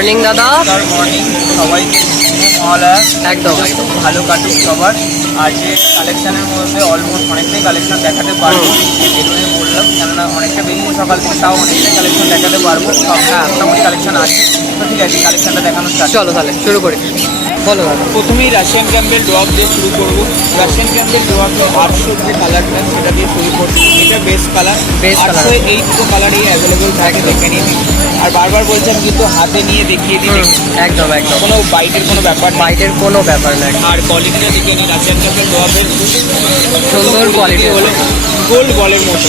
Morning দাদা। Morning সবাইকে মহালয়া একদম ভালো কাটুক সবার। আজকে কালেকশানের মধ্যে অলমোস্ট অনেকটাই কালেকশন দেখাতে পারবো, এগুলোই বললাম, কেননা অনেকটা বেরিয়ে সকাল থেকে, তাও অনেকটাই কালেকশন দেখাতে পারবো। সব মোটামুটি কালেকশন আছে, তো ঠিক আছে কালেকশনটা দেখানো স্টার্ট। চলো তাহলে শুরু করি, বলো দাদা। প্রথমেই রাশিয়ান ক্যাম্পেল ড্রপ দিয়ে শুরু করবো। রাশিয়ান ক্যাম্পেল ড্রপের 800 যে কালারটা সেটা দিয়ে শুরু করছি। এটা বেস্ট কালার, 800 কালারই অ্যাভেলেবেল থাকে, দেখে নিন। আর বারবার বলছেন কিন্তু হাতে নিয়ে দেখিয়ে দিন, একদম একদম কোনো বাইটের কোনো ব্যাপার, বাইটের কোনো ব্যাপার নাই। আর কোয়ালিটিটা দেখে নিন। রাশিয়ান ক্যাম্পেল ড্রপের সুন্দর কোয়ালিটি হলো গোল বলের মতো,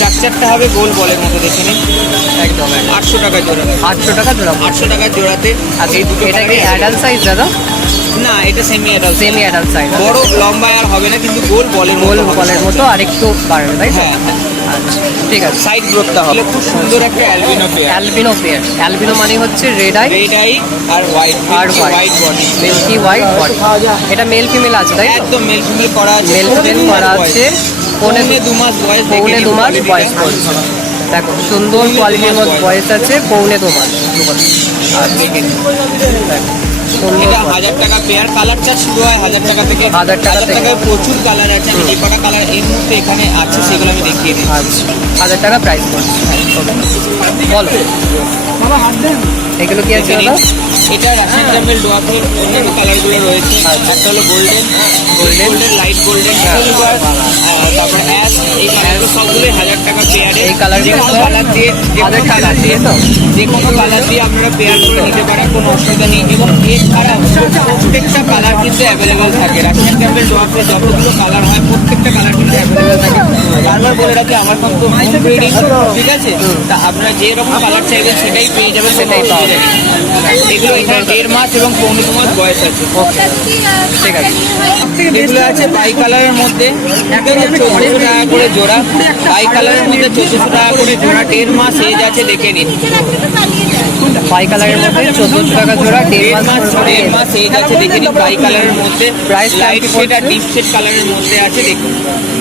চারটা হবে গোল বলের মতো, দেখে নিন। একদম 800 টাকা জোড়া, 800 টাকা জোড়া। 800 টাকার জোড়াতে। আচ্ছা, এই দুটো এটা কি অ্যাডাল্ট সাইজ দাদা? না, এটা semi adult, semi adult size. বড় লম্বা আর হবে না, কিন্তু গোল বলের মতো আর একটু বাড়বে, তাই তো? হ্যাঁ হ্যাঁ, আচ্ছা ঠিক আছে। সাইড গ্রোথটা হবে খুব সুন্দর। একটা অ্যালবিনো পেয়ার, অ্যালবিনো মানে হচ্ছে রেড আই আর white, white body, milky white body. এটা মেল ফিমেল আছে, তাই তো? একদম মেল ফিমেল করা আছে, মেল ফিমেল করা আছে। পৌনে 2 মাস বয়স, পৌনে 2 মাস বয়স পড়ছে। দেখো সুন্দর কোয়ালিটির মধ্যে বয়স আছে, পৌনে 2 মাস। আর দেখো এটা 1000 টাকা পেয়ার। কালার চার্জ শুরু হয় 1000 টাকা থেকে। 1000 টাকায় প্রচুর কালার আছে। আমি যে কটা কালার এই মুহূর্তে এখানে আছে সেগুলো আমি দেখিয়ে দিই। আচ্ছা, 1000 টাকা প্রাইস পড়ছে। বলো এগুলো কি আছে দাদা? এটা রাশিয়ান ক্যাম্পেল ডোয়াফের অন্যান্য কালারগুলো রয়েছে। একটা হলো গোল্ডেন, লাইট গোল্ডেন, সিলভার, তারপরে অ্যাশ। এই কালারগুলো সবগুলোই 1000 টাকা পেয়ারে। এই কালারগুলো কালার দিয়ে, যে কোনো কালার দিয়ে আপনারা পেয়ার করে নিতে পারেন, কোনো অসুবিধা নেই। এবং এছাড়া প্রত্যেকটা কালার কিন্তু অ্যাভেলেবেল থাকে। রাশিয়ান ক্যাম্পেল ডোয়াফে যতগুলো কালার হয় প্রত্যেকটা কালার কিন্তু অ্যাভেলেবেল থাকে। বারবার বলে রাখি, আমার কিন্তু হোম ব্রিডিং, ঠিক আছে? তা আপনারা যে রকম কালার চাইবেন সেটাই পেয়ে যাবেন, সেটাই পাওয়া যাবে। এগুলো এখানে 1.5 মাস এবং পৌনে 2 মাস বয়স আছে। ঠিক আছে। এগুলো আছে বাই কালারের মধ্যে 1400 টাকা করে জোড়া। বাই কালারের মধ্যে 1400 টাকা করে জোড়া, 1.5 মাস এজ আছে, দেখে নিন। বাই কালারের মধ্যে 1400 টাকা জোড়া, 1.5 মাস এজ আছে, দেখে নিন। বাই কালারের মধ্যে প্রাইস লাইট শেড আর ডিপ শেড কালারের মধ্যে আছে, দেখুন।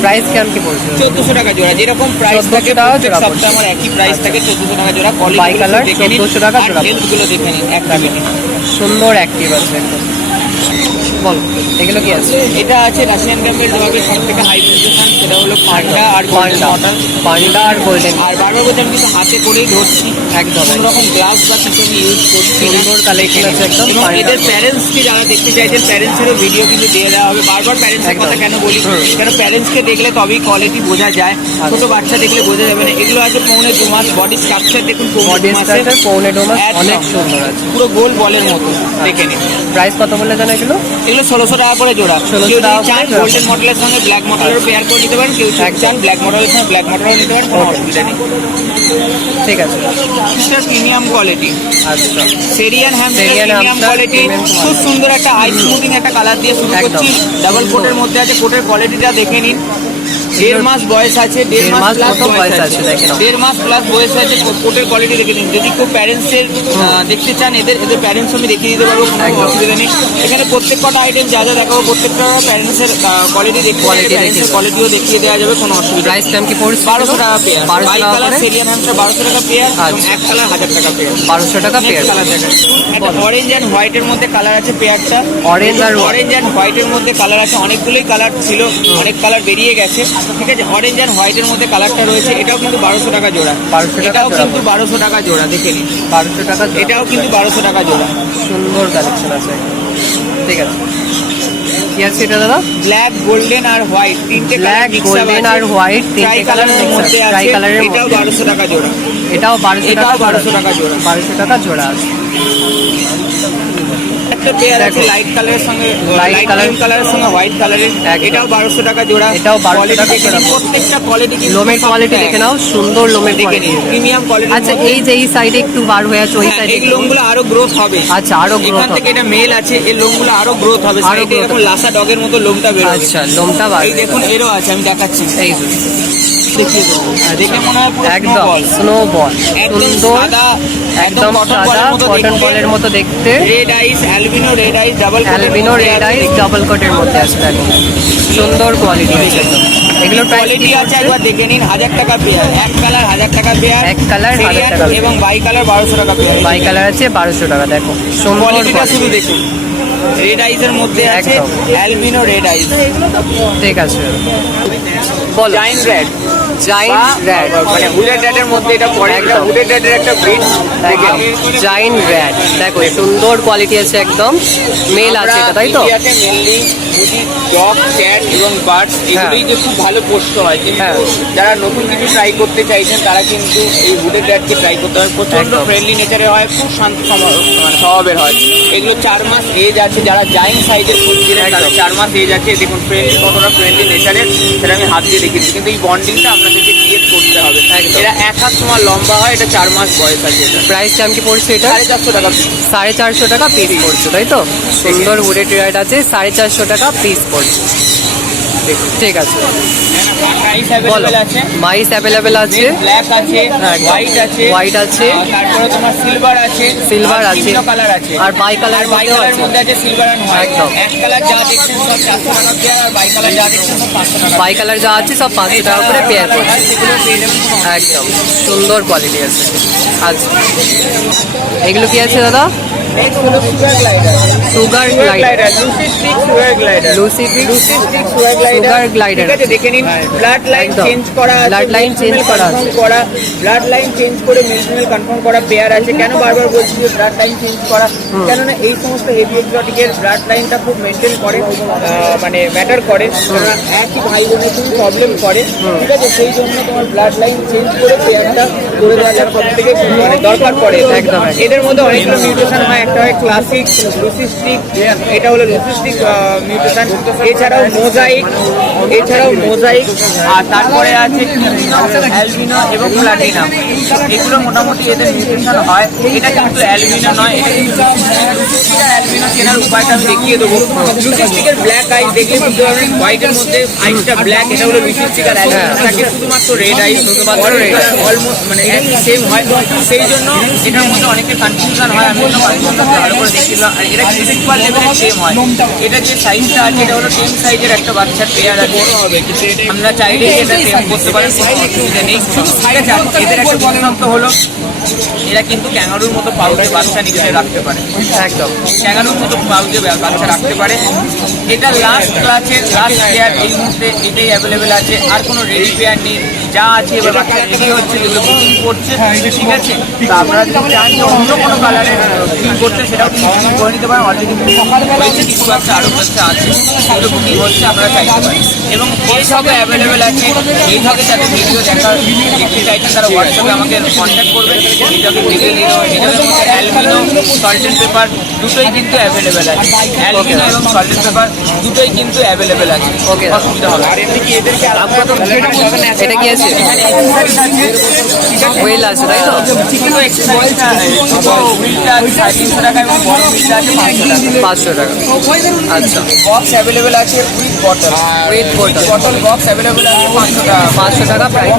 প্রাইস কেমন কি বলছো? 1400 টাকা জোড়া। যেরকম প্রাইস থাকে প্রত্যেক সপ্তাহে আমার একই প্রাইস থাকে, 1400 টাকা জোড়া। বাই কালার 1400 টাকা জোড়া। হেলথগুলো দেখে নিন, একটা মিনিট। সুন্দর অ্যাক্টিভ আছে একদম। বল এগুলো কি আছে? এটা আছে রাশিয়ান ক্যাম্পেল ডগের সব থেকে হাই পজিশন, সেটা হলো পান্ডা আর পান্ডা আর গোল্ডেন। আর বারবার বলছি, আমি কিন্তু হাতে করেই ধরছি, একদম কোনো রকম গ্লাস বা কিছু আমি ইউজ করছি না। সুন্দর কালেকশন আছে একদম। এবং এদের প্যারেন্টসকে যারা দেখতে চাইছেন, প্যারেন্টসেরও ভিডিও কিন্তু দিয়ে দেওয়া হবে। বারবার প্যারেন্টসের কথা কেন বলি, কেন প্যারেন্টসকে দেখলে তবেই কোয়ালিটি বোঝা যায়, ছোট বাচ্চা দেখলে বোঝা যাবে না। এগুলো আছে পৌনে 2 মাস, বডি স্ট্রাকচার দেখুন, পৌনে 2 মাস, অনেক সুন্দর আছে, পুরো গোল বলের মতো, দেখে নিন। প্রাইস কত বললে জানো এগুলো? এগুলো 1600 টাকা করে জোড়া। কেউ চান গোল্ডেন মডেলের সঙ্গে ব্ল্যাক মডেলের পেয়ার করে নিতে পারেন, কেউ চান ব্ল্যাক মডেলের সঙ্গে ব্ল্যাক মডেলও নিতে পারেন, কোনো অসুবিধা নেই। ঠিক আছে। এটা প্রিমিয়াম কোয়ালিটি, আচ্ছা সেরিয়ান হ্যামস্টার প্রিমিয়াম কোয়ালিটি। খুব সুন্দর একটা আই স্মুথিং একটা কালার দিয়ে শুরু করছি। ডাবল কোটের মধ্যে আছে, কোটের কোয়ালিটিটা দেখে নিন। 1.5 মাস বয়স আছে, 1.5 মাস প্লাস বয়স আছে, 1.5 মাস প্লাস বয়স আছে। কোটের কোয়ালিটি দেখে নিন। যদি কেউ প্যারেন্টসের দেখতে চান, এদের প্যারেন্টস আমি দেখিয়ে দিতে পারবো, কোনো অসুবিধা নেই। এখানে প্রত্যেক কটা আইটেম যা যা দেখাবো, প্রত্যেকটা প্যারেন্টসের কোয়ালিটি দেখতে পারবে, প্যারেন্টসের কোয়ালিটিও দেখিয়ে দেওয়া যাবে, কোনো অসুবিধা। প্রাইস কেমন কি পড়ছে? 1200 টাকা পেয়ার। বাই কালার সেরিয়ান হ্যামস্টার 1200 টাকা পেয়ার, এবং এক কালার 1000 টাকা পেয়ার। 1200 টাকা পেয়ার। কালার দেখেন, একটা অরেঞ্জ অ্যান্ড হোয়াইটের মধ্যে কালার আছে পেয়ারটা। অরেঞ্জ অ্যান্ড হোয়াইটের মধ্যে কালার আছে, অনেকগুলোই কালার ছিল, অনেক কালার বেরিয়ে গেছে, ঠিক আছে। অরেঞ্জ অ্যান্ড হোয়াইটের মধ্যে কালারটা রয়েছে, এটাও কিন্তু 1200 টাকা জোড়া। এটাও কিন্তু 1200 টাকা জোড়া, দেখে নিন। 1200 টাকা, এটাও কিন্তু 1200 টাকা জোড়া। সুন্দর কালেকশন আছে, ঠিক আছে। কি আছে এটা দাদা? ব্ল্যাক, গোল্ডেন আর হোয়াইট, তিনটে ব্ল্যাক, গোল্ডেন আর হোয়াইট, ট্রাই কালারের মধ্যে আছে, এটাও 1200 টাকা জোড়া। এটাও 1200 টাকা জোড়া। 1200 টাকা জোড়া আছে। একটা পেয়ার আছে লাইট কালারের সঙ্গে, লাইট কালারের সঙ্গে হোয়াইট কালারের, এটাও 1200 টাকা জোড়া। এটাও 1200 টাকা জোড়া। প্রত্যেকটা কোয়ালিটি, লোমের কোয়ালিটি দেখে নাও, সুন্দর লোমের কোয়ালিটি, প্রিমিয়াম কোয়ালিটি। আচ্ছা, এই যে এই সাইডে একটু বার হয়ে আছে, ওই সাইডে এই লোমগুলো আরো গ্রোথ হবে। আচ্ছা, আরো গ্রোথ এখান থেকে এটা মেল আছে, এই লোমগুলো আরো গ্রোথ হবে, সাইডে এরকম লাসা ডগের মতো লোমটা বের হবে। আচ্ছা, লোমটা বার, এই দেখুন, এরও আছে, আমি দেখাচ্ছি, এই দেখিয়ে দেবো। দেখে মনে হয় পুরো একদম স্নোবল, সুন্দর, একদম কটন বলের মতো দেখতে। রেড আইস, অ্যালবিনো রেড আইস, অ্যালবিনো রেড আইস ডাবল কোটের মধ্যে আছে, দেখো সুন্দর কোয়ালিটি আছে। এগুলোর কোয়ালিটি আছে, একবার দেখে নিন। 1000 টাকা পেয়ার, এক কালার 1000 টাকা পেয়ার, এক কালার 1000 টাকা এবং বাই কালার 1200 টাকা পেয়ার। বাই কালার আছে 1200 টাকা। দেখো সুন্দর কোয়ালিটিটা শুধু quality। দেখুন, রেড আইজের মধ্যে আছে একদম। অ্যালবিনো রেড আইজ। ঠিক আছে বলো। জাইন্ট রেড, জাইন্ট র্যাড, মানে হুডেড র্যাডের মধ্যে এটা পড়ে। এটা একদম। হুডেড র্যাডের একটা ব্রিড। একদম জাইন্ট র্যাড। দেখো সুন্দর কোয়ালিটি আছে একদম, মেল আছে এটা তাই তো? ইন্ডিয়াতে মেনলি মুদি, ডগ, ক্যাট এবং বার্ডস এগুলোই যে খুব ভালো পোষ্য হয়, কিন্তু হ্যাঁ। যারা নতুন কিছু ট্রাই করতে চাইছেন তারা কিন্তু এই হুডেড র্যাডকে ট্রাই করতে হবে। প্রচন্ড একদম। ফ্রেন্ডলি নেচারে হয়, খুব শান্ত মানে স্বভাবের হয়। এগুলো 4 মাস এজ আছে, যারা জাইন্ট সাইজের খুঁজছিলেন তারা একদম। 4 মাস এজ আছে। দেখুন ফ্রেন্ডলি, কতটা ফ্রেন্ডলি নেচারের সেটা আমি হাত দিয়ে দেখিয়েছি, কিন্তু এই বন্ডিংটা আপনাদেরকে ক্রিয়েট করতে হবে। একদম। এরা 1 হাত তোমার লম্বা হয়, এটা 4 মাস বয়স আছে। এটা প্রাইস কেমন কি পড়ছে এটা? 450 টাকা। 450 টাকা পিস পড়ছে তাই তো? সুন্দর উডেড র্যাড আছে, 450 টাকা পিস পড়ছে। ঠিক আছে প্রাইস বলো। অ্যাভেলেবেল আছে, মাইস অ্যাভেলেবেল আছে, ব্ল্যাক আছে, একদম। হোয়াইট আছে, হোয়াইট আছে, তারপরে তোমার সিলভার আছে, সিলভার আছে, কালার আছে, আর বাই কালার বাই কালার মধ্যে আছে সিলভার এন্ড হোয়াইট। একদম। এক কালার যা দেখছেন সব 400 টাকা পেয়ার, আর বাই কালার যা দেখছেন সব 500 টাকা। বাই কালার যা আছে সব 500 টাকা করে পেয়ার পড়ছে। সেগুলো পেয়ে যাবেন। একদম সুন্দর কোয়ালিটি আছে। আচ্ছা এগুলো কি আছে দাদা? নেক্সট হলো sugar glider. Sugar glider, Lucy stick sugar glider. Lucy Lucy stick sugar glider. Sugar glider ঠিক আছে, দেখে নিন ব্লাড লাইন একদম। চেঞ্জ করা আছে, Blood line change করা আছে। ব্লাড লাইন চেঞ্জ করে মিউচুয়াল কনফার্ম করা পেয়ার আছে। কেন বারবার বলছি যে ব্লাড লাইন চেঞ্জ করা? কেননা এই সমস্ত হেভি এক্সোটিকের ব্লাড লাইনটা খুব মেনটেন করে, মানে ম্যাটার করে, কেননা একই ভাই বোনের খুব প্রবলেম করে। ঠিক আছে, সেই জন্য তোমার ব্লাড লাইন চেঞ্জ করে পেয়ারটা করে দেওয়াটা সব থেকে মানে দরকার পড়ে। একদম। এদের মধ্যে অনেকগুলো মিউটেশন হয়, একটা হয় ক্লাসিক লুসিস্টিক, এটা হলো লুসিস্টিক মিউটেশন। এছাড়াও মোজাইক, আর তারপরে আছে অ্যালবিনো এবং প্লাটিনাম। এগুলো মোটামুটি এদের মিউটেশন হয়। এটা কিন্তু অ্যালবিনো নয়, এটা লুসিস্টিকের অ্যালবিনো চেনার উপায়টা আমি দেখিয়ে দেবো। লুসিস্টিকের ব্ল্যাক আইস দেখলে বুঝতে পারবেন, হোয়াইটের মধ্যে আইসটা ব্ল্যাক, এটা হলো লুসিস্টিক। আর অ্যালবিনো থাকে শুধুমাত্র রেড আইস, শুধুমাত্র রেড অলমোস্ট মানে একই সেম হয়। সেই জন্য এটার মধ্যে অনেকের কনফিউশন হয়। আমি অন্য কনফিউশন ভালো করে দেখিলাম, আর এটা ইকুয়াল লেভেলের সেম হয়। এটা যে সাইজটা আছে এটা হলো 10 সাইজের একটা বাচ্চার পেয়ার আছে। আমরা চাইলে এটা সেম করতে পারি, কোনো অসুবিধা নেই। ঠিক আছে, এদের একটা বিশেষত্ব হলো এরা কিন্তু ক্যাঙ্গারুর মতো পাউচে বাচ্চা নিচে রাখতে পারে। একদম ক্যাঙ্গারুর মতো পাউচে বাচ্চা রাখতে পারে। এটা লাস্ট ক্লাসের লাস্ট পেয়ার, এই মুহূর্তে এটাই অ্যাভেলেবেল আছে, আর কোনো রেডি পেয়ার নেই। যা আছে এবার বাচ্চা রেডি হচ্ছে, যেগুলো বুকিং করছে। ঠিক আছে, তো আপনারা যদি চান যে অন্য কোনো কালারের বুকিং করতে, সেটাও বুকিং করে নিতে পারেন। অলরেডি হয়েছে, কিছু বাচ্চা আরও বাচ্চা আছে, সেগুলো বুকিং হচ্ছে, আপনারা চাইতে পারেন। এবং এই সব অ্যাভেলেবেল আছে। এই সবের সাথে ভিডিও দেখতে চাইছেন তারা হোয়াটসঅ্যাপে আমাকে কন্ট্যাক্ট করবেন। এই সবে দেখে নিন। এটার মধ্যে অ্যালবিনো, সল্টেড পেপার দুটোই কিন্তু অ্যাভেলেবেল আছে। অ্যালবিনো এবং সল্টেড পেপার দুটোই কিন্তু অ্যাভেলেবেল আছে। ওকে অসুবিধা হবে। আর এমনি কি এদেরকে এটা কি আছে? হুইল আছে তাই তো? ছোটো এক্সারসাইজটা ছোটো হুইলটা আছে 350 টাকা এবং বড় হুইলটা আছে 500 টাকা। 500 টাকা। আচ্ছা বক্স অ্যাভেলেবেল আছে উইথ বটল। উইথ বোতল বটল বক্স অ্যাভেলেবেল আছে 500 টাকা। 500 টাকা প্রাইস।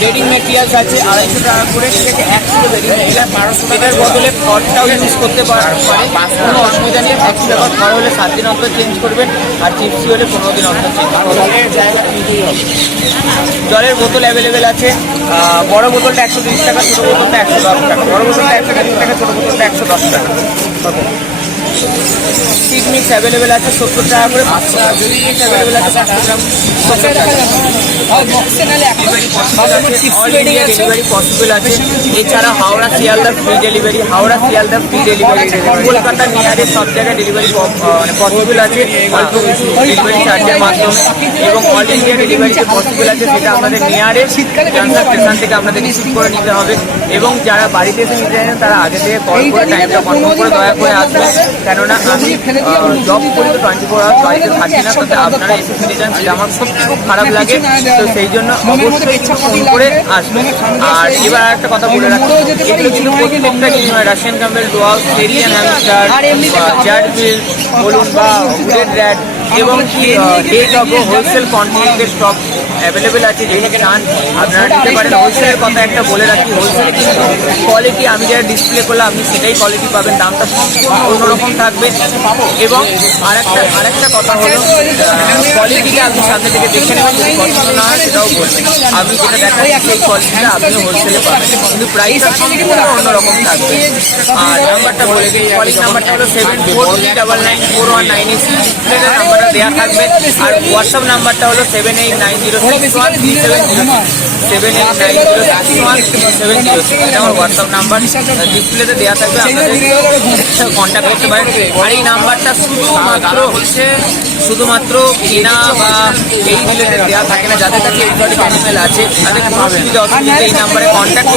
বেডিং মেটেরিয়ালস আছে 250 টাকা করে। ঠিক আছে, 1 কিলো বেডিং মেটেরিয়াল 1200 টাকার বদলে খড়টাও ইউজ করতে পারে, কোনো অসুবিধা নেই। 100 টাকার খড় হলে 7 দিন অন্তর চেঞ্জ করবেন, আর চিপসি হলে 15 দিন অন্তর চেঞ্জ করবেন। জলের বোতল অ্যাভেলেবেল আছে। বড় বোতলটা 130 টাকা, ছোটো বোতলটা 110 টাকা। বড় বোতলটা 130 টাকা, ছোটো বোতলটা 110 টাকা। সিড মিক্স অ্যাভেলেবেল আছে 70 টাকা করে। 500 টাকা মিক্স অ্যাভেলেবেল আছে 500 গ্রাম 70 টাকা। ডেলিভারি পসিবল আছে। এছাড়া Howrah Sealdah free delivery, Howrah Sealdah free delivery. Kolkata নিয়ারের সব জায়গায় ডেলিভারি মানে পসিবল আছে অল্প কিছু ডেলিভারি চার্জের মাধ্যমে, এবং অল ইন্ডিয়া ডেলিভারিতে পসিবল আছে। সেটা আমাদের নিয়ারের জানসার স্টেশন থেকে আপনাদের রিসিভ করে নিতে হবে। এবং যারা বাড়িতে এসে নিতে চান তারা আগে থেকে কল করে টাইমটা কনফার্ম করে দয়া করে আসবেন, কেননা আমি জব করি তো 24 আওয়ার্স বাড়িতে থাকি না। তো আপনারা এসে ফিরে যান, সেটা আমার সত্যি খুব খারাপ লাগে। তো সেই জন্য অবশ্যই ফোন করে আসবেন। আর এবার একটা কথা বলে রাখি, এগুলো কিন্তু প্রত্যেকটা জিনিস হয় Russian Campbell, dwarf, Syrian hamster, জ্যাডভিল বলুন বা উডেড র্যাট, এবং ডেট অফ হোলসেল কোয়ান্টিটিতে স্টক অ্যাভেলেবেল আছে, যেগুলো চান আপনারা নিতে পারেন। হোলসেলের কথা একটা বলে রাখি, হোলসেলে কিন্তু কোয়ালিটি আমি যেটা ডিসপ্লে করলাম আপনি সেটাই কোয়ালিটি পাবেন, দামটা অন্যরকম থাকবে। এবং আরেকটা কথা হলো কোয়ালিটিটা আপনি সামনে থেকে দেখে নেবেন, যদি পছন্দ না হয় সেটাও বলবেন। আমি যেটা দেখাচ্ছি সেই কোয়ালিটিটা আপনি হোলসেলে পাবেন, কিন্তু প্রাইসটা সম্পূর্ণ অন্যরকম থাকবে। আর নাম্বারটা বলে দিই, কলিং নাম্বারটা হলো 74399419 ডিসপ্লেতে নাম্বারটা দেওয়া থাকবে। আর হোয়াটসঅ্যাপ নাম্বারটা হলো 7890613706 7890613706। এটা আমার হোয়াটসঅ্যাপ নাম্বার, ডিসপ্লেতে দেওয়া থাকবে, আপনাদের কন্ট্যাক্ট করতে পারেন। আর এই নাম্বারটা শুধুমাত্র কেনা বা এই রিলেটেড দেওয়া থাকে না, যাদের কাছে এক্সোটিক অ্যানিমেল আছে তাদের কোনো সুবিধা অসুবিধা এই নাম্বারে কন্ট্যাক্ট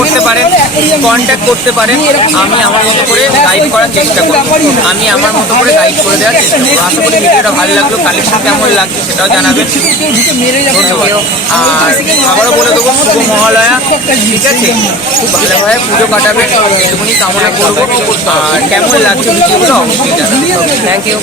করতে পারেন। আমি আমার মতো করে গাইড করার চেষ্টা করব, আমি আমার মতো করে গাইড করে দেওয়ার চেষ্টা করবো। আশা করি ভিডিওটা ভালো লাগলো, কালেকশন কেমন লাগছে সেটাও জানাবেন। ধন্যবাদ। আর আবারও বলে দেবো, শুভ মহালয়া, ঠিক আছে? খুব ভালোভাবে পুজো কাটাবে এটুকুনি কামনা করবো। আর কেমন লাগছে ভিডিওগুলো অবশ্যই জানাবেন। Thank you.